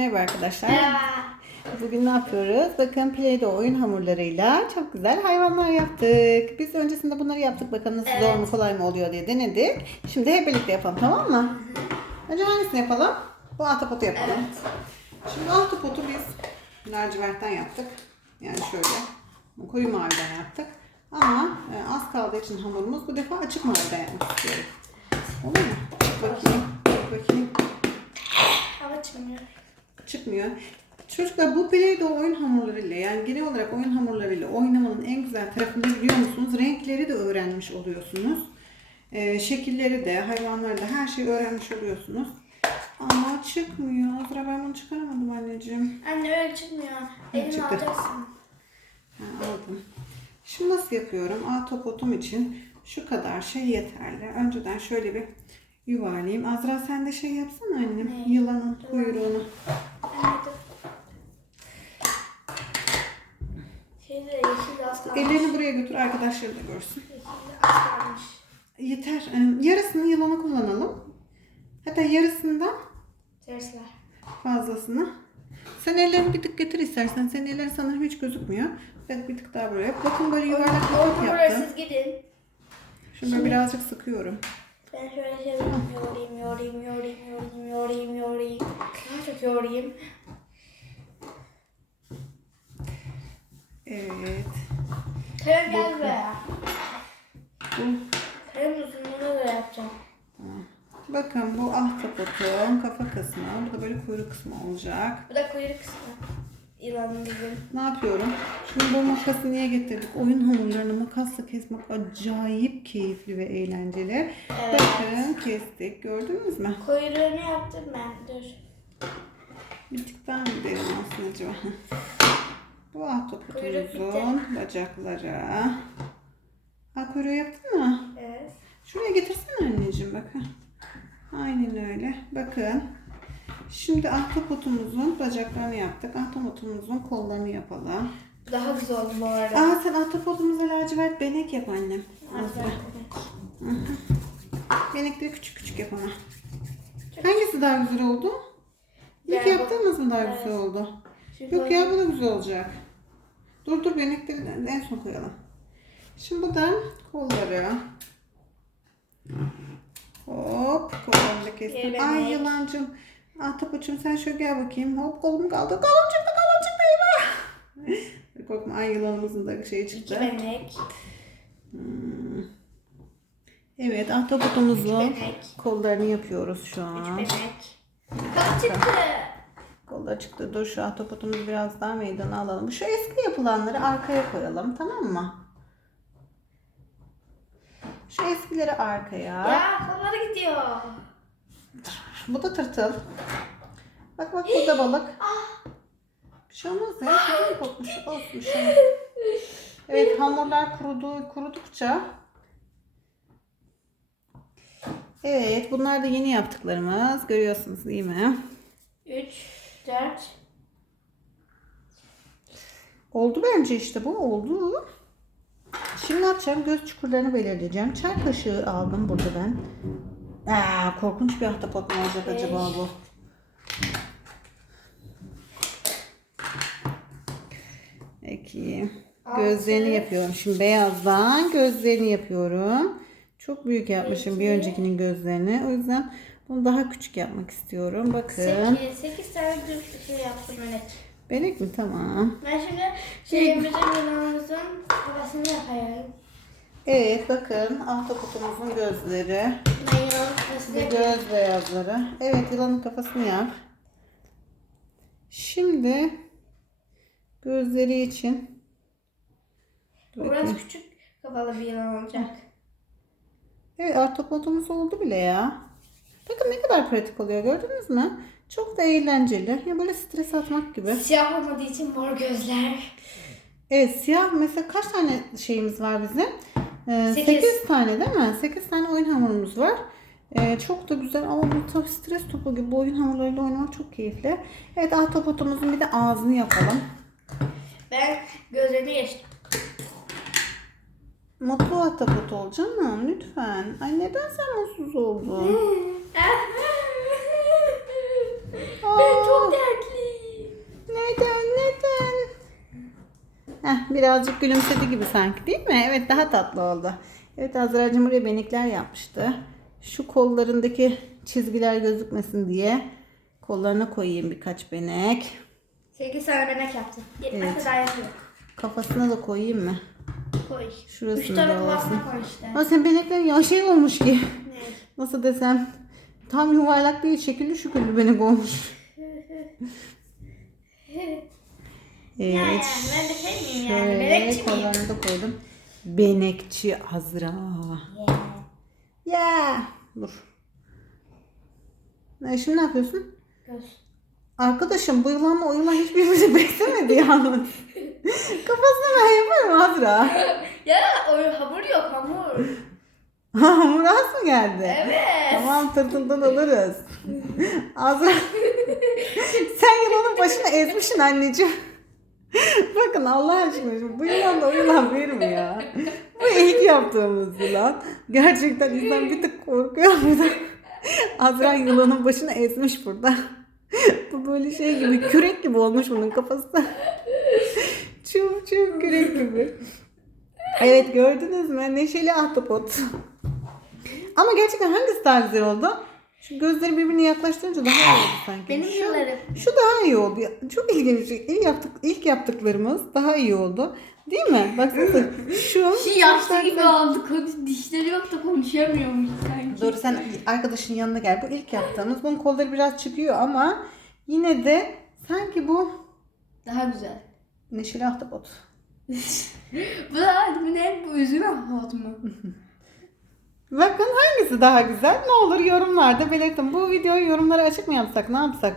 Merhaba arkadaşlar. Bugün ne yapıyoruz? Bakın Play-Doh oyun hamurlarıyla çok güzel hayvanlar yaptık. Biz öncesinde bunları yaptık. Bakalım nasıl zor mu kolay mı oluyor diye denedik. Şimdi hep birlikte yapalım tamam mı? Önce hangisini yapalım? Bu ahtapotu yapalım. Evet. Şimdi ahtapotu biz lacivertten yaptık. Yani şöyle koyu maviden yaptık. Ama e, az kaldığı için hamurumuz bu defa açık maviden yapmak istiyorum. Olur mu? Bakayım. Bakayım. Hava çıkmıyor. Çıkmıyor. Çocuklar bu Play-Doh oyun hamurlarıyla yani genel olarak oyun hamurlarıyla oynamanın en güzel tarafını biliyor musunuz? Renkleri de öğrenmiş oluyorsunuz. Ee, şekilleri de, hayvanları da her şeyi öğrenmiş oluyorsunuz. Ama çıkmıyor. Azra ben bunu çıkaramadım anneciğim. Anne öyle çıkmıyor. Elini alacaksın. Ha, aldım. Şimdi nasıl yapıyorum? Ahtapotum için şu kadar şey yeterli. Önceden şöyle bir yuvarlayayım. Azra sen de şey yapsana annem. Ne? Yılanın kuyruğunu. Anne dur. Şeyde yeşil az buraya götür arkadaşları da görsün. Yeter. Ee, Yarısını yılanı kullanalım. Hatta yarısından Tersler. fazlasını. Sen ellerini bir tık getir istersen. Senin ellerin sanırım hiç gözükmüyor. Ben bir tık daha buraya. Bakın böyle yuvarlak bir top buraya yaptım. siz gidin. Şunu birazcık sıkıyorum. Ben şöyle yapayım. Yorayım, yorayım, yorayım, yorayım, yorayım, yorayım. Daha çok yorayım. Evet. Krem gel buraya. Bu, Krem uzunluğuna göre yapacağım. bakın bu ahtapotun kafa kısmı. Bu da böyle kuyruk kısmı olacak. Bu da kuyruk kısmı. Yılanın bizim. Ne yapıyorum? Şimdi bu makası niye getirdik? Oyun hamurlarını makasla kesmek acayip keyifli ve eğlenceli. Evet. Bakın kestik. Gördünüz mü? Kuyruğunu yaptım ben. Dur. Bir tık daha mı derin olsun acaba? Bu Kuyruk ahtapotumuzun bacakları. Ha kuyruğu yaptın mı? Evet. Şuraya getirsene anneciğim bakın. Aynen öyle. Bakın. Şimdi ahtapotumuzun bacaklarını yaptık. Ahtapotumuzun kollarını yapalım. Daha güzel oldu bu arada. Aa sen ahtapotumuza lacivert benek yap annem. Azra. Benekleri küçük küçük yap ama. Hangisi daha güzel oldu? İlk yaptığımız mı daha güzel oldu? Çünkü Yok ya bu da güzel olacak. Dur dur benekleri en son koyalım. Şimdi bu da kolları. Hop kollarını da kestim. Geri Ay yılancım. Ahtapoçum sen şöyle gel bakayım. Hop kolum kaldı. Kolum çıktı kolum çıktı eyvah. Korkma ay yılanımızın da şeyi iki çıktı. benek. Evet ahtapotumuzun benek. kollarını yapıyoruz şu Üç an. benek. Kaç çıktı? Kollar çıktı. Dur şu ahtapotumuzu biraz daha meydana alalım. Şu eski yapılanları arkaya koyalım tamam mı? Şu eskileri arkaya. Ya kolları gidiyor. Bu da tırtıl. Bak bak burada balık. Bir şey olmaz ya. Kötü kokmuş. Olsun bir şey olmaz. Evet hamurlar kurudu, kurudukça. Evet bunlar da yeni yaptıklarımız. Görüyorsunuz değil mi? Üç, dört. Oldu bence işte bu oldu. Şimdi ne yapacağım? Göz çukurlarını belirleyeceğim. Çay kaşığı aldım burada ben. Aa, korkunç bir ahtapot mu olacak acaba bu? Peki. Gözlerini Altı. yapıyorum. Şimdi beyazdan gözlerini yapıyorum. Çok büyük yapmışım bir Peki. öncekinin gözlerini. O yüzden bunu daha küçük yapmak istiyorum. Bakın. Sekiz. Sekiz tane bir şey yaptım Melek. Benek mi? Tamam. Ben şimdi şeyimizin yılanımızın kafasını yapayım. Evet bakın ahtapotumuzun gözleri. Ben yılanın kafasını yapayım. göz beyazları. Evet yılanın kafasını yap. Şimdi gözleri için Burası küçük kafalı bir yılan olacak. Evet ahtapotumuz oldu bile ya. Bakın ne kadar pratik oluyor gördünüz mü? Çok da eğlenceli. Ya böyle stres atmak gibi. Siyah olmadığı için mor gözler. Evet siyah mesela kaç tane şeyimiz var bizim? Ee, Sekiz. 8 tane değil mi? 8 tane oyun hamurumuz var. Ee, çok da güzel ama bu tabii stres topu gibi bu oyun hamurlarıyla oynamak çok keyifli. Evet ahtapotumuzun bir de ağzını yapalım. Ben gözlerini geçtim. Mutlu ahtapot ol canım lütfen. Ay neden sen mutsuz oldun? ben çok dertliyim. Birazcık gülümsedi gibi sanki değil mi? Evet daha tatlı oldu. Evet Azra'cığım buraya benekler yapmıştı. Şu kollarındaki çizgiler gözükmesin diye kollarına koyayım birkaç benek. 8 tane benek yaptım. Yetmezse Evet. daha. Kafasına da koyayım mı? Koy. Şurasını Üç tane da olsun. koy işte. Ama senin beneklerin ya şey olmuş ki. Ne? Nasıl desem tam yuvarlak değil şekilli şükürlü benek olmuş. Evet. Ya yani ben de şey miyim yani? Benekçi miyim? kollarını da koydum. Benekçi Azra. Yeah. Ya. Dur. Ne, şimdi ne yapıyorsun? Göz. Arkadaşım bu yılanla o yılan hiçbirimizi beklemedi yalnız. Kafasını ben yaparım Azra. Ya o hamur yok hamur. Hamur az mı geldi? Evet. Tamam tırtıldan alırız. Azra. Sen yılanın başını ezmişsin anneciğim. Bakın Allah aşkına bu yılan da o yılan bir mi ya? Bu ilk yaptığımız yılan. Gerçekten insan bir tık korkuyor burada. Azra yılanın başını ezmiş burada. Bu böyle şey gibi kürek gibi olmuş bunun kafası. Çum çum kürek gibi. Evet gördünüz mü? Neşeli ahtapot. Ama gerçekten hangisi daha oldu? Şu gözleri birbirine yaklaştırınca daha iyi oldu sanki. Benim şu, yıllarım. şu daha iyi oldu. Çok ilginç. İlk, yaptık, ilk yaptıklarımız daha iyi oldu. Değil mi? Baksanıza şu. Şu yaşlı gibi oldu. Konuş, dişleri yok da konuşamıyormuş sanki. Dur sen arkadaşın yanına gel. Bu ilk yaptığımız. Bunun kolları biraz çıkıyor ama yine de sanki bu Daha güzel. neşeli ahtapot. Bu da bu ne? Bu üzüm ahlat mı? Bakın hangisi daha güzel? Ne olur yorumlarda belirtin. Bu videoyu yorumlara açık mı yapsak? Ne yapsak?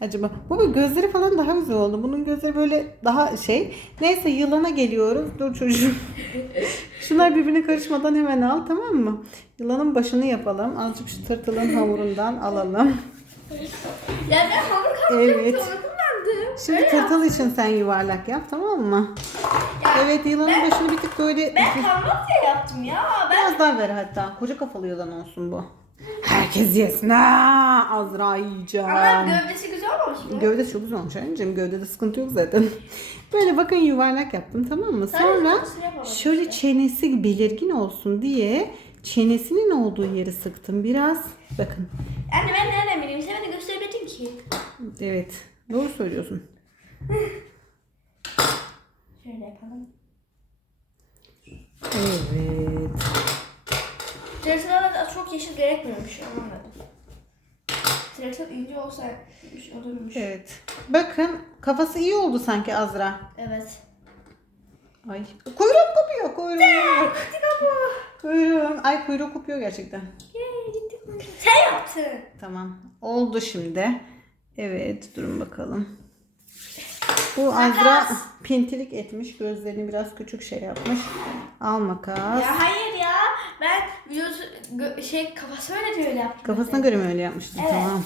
Acaba bu bir gözleri falan daha güzel oldu. Bunun gözleri böyle daha şey. Neyse yılana geliyoruz. Dur çocuğum. Şunlar birbirine karışmadan hemen al tamam mı? Yılanın başını yapalım. Azıcık şu tırtılın hamurundan alalım. Ya ben hamur kalacaktım. Evet. Onu kullandım. Şimdi Öyle için sen yuvarlak yap tamam mı? Ya, Evet yılanın başını bir tık böyle Ben kanvasya yaptım ya. Ben biraz daha ver hatta. Koca kafalı yılan olsun bu. Herkes yesin. Ha, Azra yiyeceğim. ama gövdesi güzel olmamış mı? Gövde çok güzel olmuş anneciğim. Gövdede sıkıntı yok zaten. Böyle bakın yuvarlak yaptım tamam mı? Sonra şöyle çenesi belirgin olsun diye çenesinin olduğu yeri sıktım biraz. Bakın. Anne ben nereden bileyim? Sen bana göstermedin ki. Evet. Doğru söylüyorsun. Şöyle yapalım. Evet. Da çok yeşil gerekmiyormuş. Anlamadım. Tırtıl ince olsa olurmuş. Evet. Bakın kafası iyi oldu sanki Azra. Evet. Ay. Kuyruğum kopuyor. Kuyruğum. Kuyruğum. Ay kuyruğu kopuyor gerçekten. Yay, gittik mi? Sen yaptın. Tamam. Oldu şimdi. Evet. Durun bakalım. Bu Azra pintilik etmiş. Gözlerini biraz küçük şey yapmış. Al makas. Ya hayır ya. Ben videosu gö- şey kafasına öyle öyle yaptım. Kafasına göre mi öyle yapmıştın? Evet. Tamam.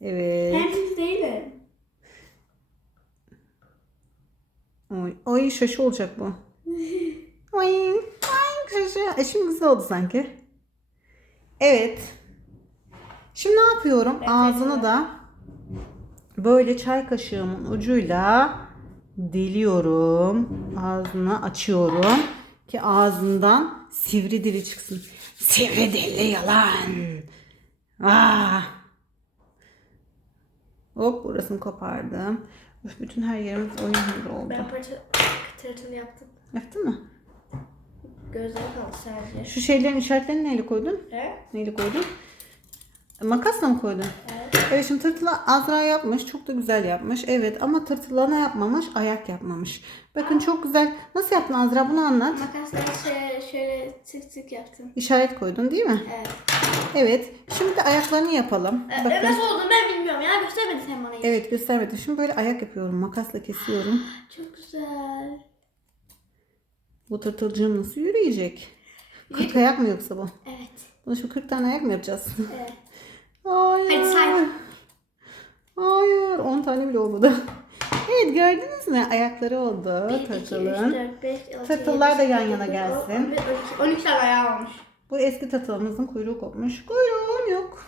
Evet. Hem biz değilim. Oy, oy şaşı olacak bu. Oy, oy şaşı. E şimdi güzel oldu sanki. Evet. Şimdi ne yapıyorum? Evet, Ağzını da böyle çay kaşığımın ucuyla deliyorum. Ağzını açıyorum ki ağzından sivri dili çıksın. Sivri dilli yalan. Ah. Hop burasını kopardım. Üf, bütün her yerimiz oyun gibi oldu. Ben parça tırtıl yaptım. Yaptın mı? Gözleri kaldı sadece. Şu şeylerin işaretlerini neyle koydun? He? Neyle koydun? Makasla mı koydun? Evet. Evet şimdi tırtıla Azra yapmış. Çok da güzel yapmış. Evet ama tırtıla ne yapmamış? Ayak yapmamış. Bakın çok güzel. Nasıl yaptın Azra? Bunu anlat. Makasla şöyle, şöyle sık sık yaptım. İşaret koydun değil mi? Evet. Evet. Şimdi de ayaklarını yapalım. Ee, Bakın. nasıl olduğunu ben bilmiyorum ya. Göstermedin sen bana hiç. Evet göstermedim. Şimdi böyle ayak yapıyorum. Makasla kesiyorum. Çok güzel. Bu Bu tırtılcığım nasıl yürüyecek? 40 ayak mı yoksa bu? Evet. Bunu şu 40 tane ayak mı yapacağız? Evet. Hayır. Hadi say. Hayır. 10 tane bile olmadı. Evet gördünüz mü? Ayakları oldu. 1, 2, Tırtıllar da yan yana gelsin. 12 tane ayağı olmuş. Bu eski tırtılımızın kuyruğu kopmuş. Kuyruğum yok.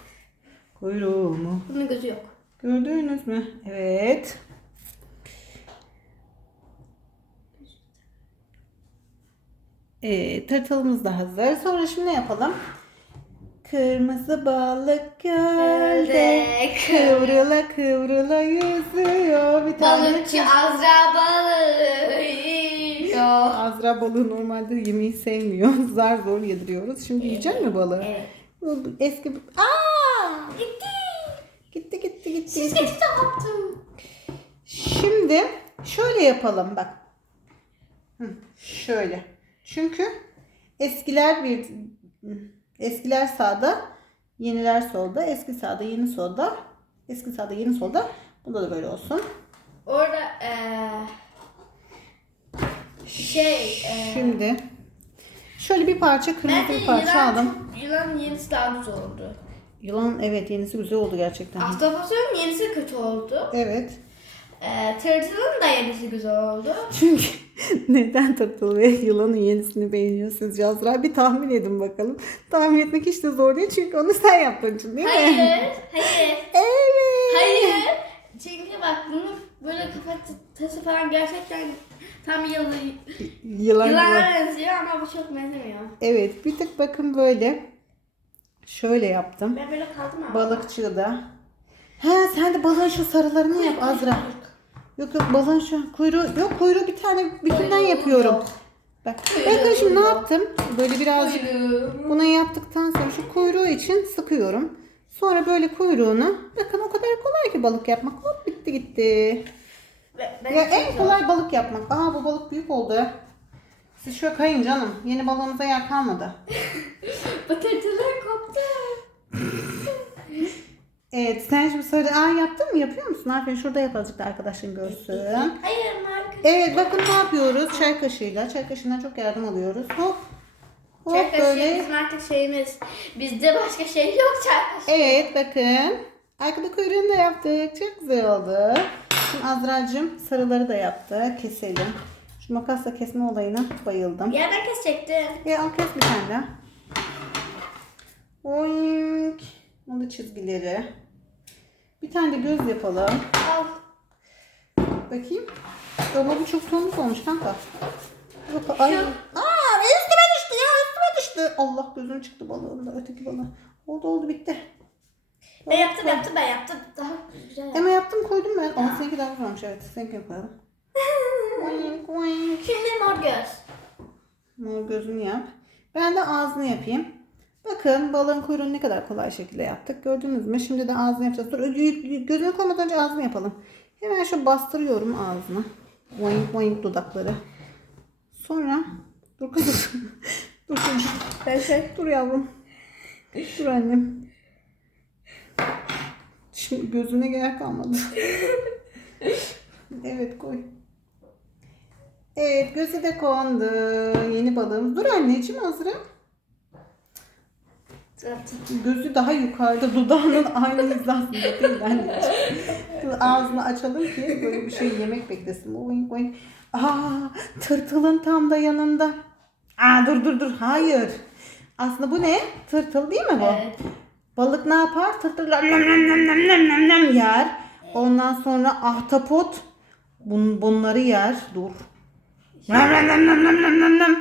Kuyruğu mu? Bunun gözü yok. Gördünüz mü? Evet. Ee, tırtılımız da hazır. Sonra şimdi ne yapalım? Kırmızı balık gölde kıvrıla kıvrıla yüzüyor. Bir tane Balıkçı Azra balığı yiyor. Azra balığı normalde yemeği sevmiyor. Zar zor yediriyoruz. Şimdi yiyecek mi balığı? Evet. Bu eski... Aa! Gitti. Gitti gitti gitti. Siz gitti. geçti yaptım. Şimdi şöyle yapalım bak. Hı, şöyle. Çünkü eskiler bir eskiler sağda, yeniler solda. Eski sağda, yeni solda. Eski sağda, yeni solda. Bunda da böyle olsun. Orada eee şey eee Şimdi şöyle bir parça kırmızı bir parça yılan, aldım. yılan yenisi daha güzel oldu. Yılan evet yenisi güzel oldu gerçekten. Ahtapotun yenisi kötü oldu. Evet. Eee tırtılın da yenisi güzel oldu. Çünkü neden tırtıl ve yılanın yenisini beğeniyor sizce Azra? Bir tahmin edin bakalım. Tahmin etmek hiç de zor değil çünkü onu sen yaptığın için değil mi? Hayır, hayır, Evet. hayır. Çünkü bak bunu böyle kafatası falan gerçekten tam yılan, Yılan yılana benziyor ama bu çok benzemiyor. Evet bir tık bakın böyle. Şöyle yaptım. Ben böyle kaldım ama. Balıkçığı da. He sen de balığın şu sarılarını yap Azra. Yok yok balığın şu kuyruğu. Yok kuyruğu bir tane bütünden Kuyruğu yapıyorum. yok. Bak. Bakın şimdi ne yaptım? Böyle birazcık Kuyruğu. Bunu yaptıktan sonra şu kuyruğu için sıkıyorum. Sonra böyle kuyruğunu. Bakın o kadar kolay ki balık yapmak. Hop bitti gitti. Ben Ya en kolay balık yapmak. Aa bu balık büyük oldu. Siz şöyle kayın canım. Yeni balığımıza yer kalmadı. Bu tırtıllar koptu. Evet sen şimdi sarı Aa yaptın mı? Yapıyor musun? Aferin şurada yap azıcık da arkadaşın görsün. Hayır marka. Evet bakın ne yapıyoruz? Çay kaşığıyla. Çay kaşığından çok yardım alıyoruz. Hop. Hop Çay kaşığı böyle. bizim artık şeyimiz. Bizde başka şey yok çay kaşığı. Evet bakın. Arkada kuyruğunu da yaptık. Çok güzel oldu. Şimdi Azra'cığım sarıları da yaptı. Keselim. Şu makasla kesme olayına bayıldım. Ya ben kesecektim. Ve al kes bir tane. Oink. Da çizgileri. Bir tane de göz yapalım. Al. Bakayım. Bu çok tomuk olmuş kanka. Yok, ay. Aa, üstüme düştü ya üstüme düştü. Allah gözüm çıktı balığın da öteki balığın. Oldu oldu bitti. Ben yaptım yaptım ben yaptım. Daha güzel yaptım. Yaptım koydum ben. Ama seninki daha güzel olmuş evet. Seninki oink. Şimdi mor göz. Mor gözünü yap. Ben de ağzını yapayım. Bakın balığın kuyruğunu ne kadar kolay şekilde yaptık. Gördünüz mü? Şimdi de ağzını yapacağız. Dur gözünü koymadan önce ağzını yapalım. Hemen şu bastırıyorum ağzını. Oink oink dudakları. Sonra dur kızım. dur kızım. Ben şey. Dur yavrum. Dur annem. Şimdi gözüne gerek kalmadı. evet koy. Evet gözü de kondu. Yeni balığımız. Dur anneciğim Azra. Gözü daha yukarıda. Dudağının aynı hizasında değil anneciğim. Ağzını açalım ki böyle bir şey yemek beklesin. Oink oink. Aa tırtılın tam da yanında. Aa dur dur dur. Hayır. Aslında bu ne? Tırtıl değil mi bu? Evet. Balık ne yapar? Tırtıl nam nam nam nam nam nam nam yer. Ondan sonra ahtapot bun, bunları yer. Dur. Nam nam nam nam nam nam nam.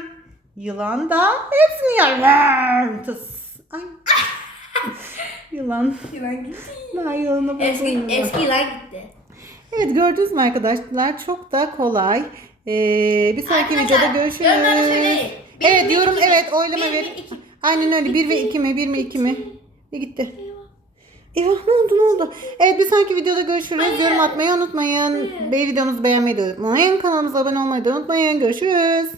Yılan da hepsini yer. Tıs. Ay. Yılan. Yılan gitti. Daha yılana Eski, bakıyorum. eski yılan gitti. Evet gördünüz mü arkadaşlar? Çok da kolay. Ee, bir sonraki Arkadaşlar, videoda görüşürüz. yorumlara söyleyin. Bir Evet diyorum iki mi? evet oylama Bir mi, ver. iki mi? Aynen öyle. 1 ve 2 mi? 1 mi 2 mi? Ne gitti? Eyvah ne oldu ne oldu? Evet bir sonraki videoda görüşürüz. Yorum atmayı unutmayın. Ve videomuzu beğenmeyi de unutmayın. Kanalımıza abone olmayı da unutmayın. Görüşürüz.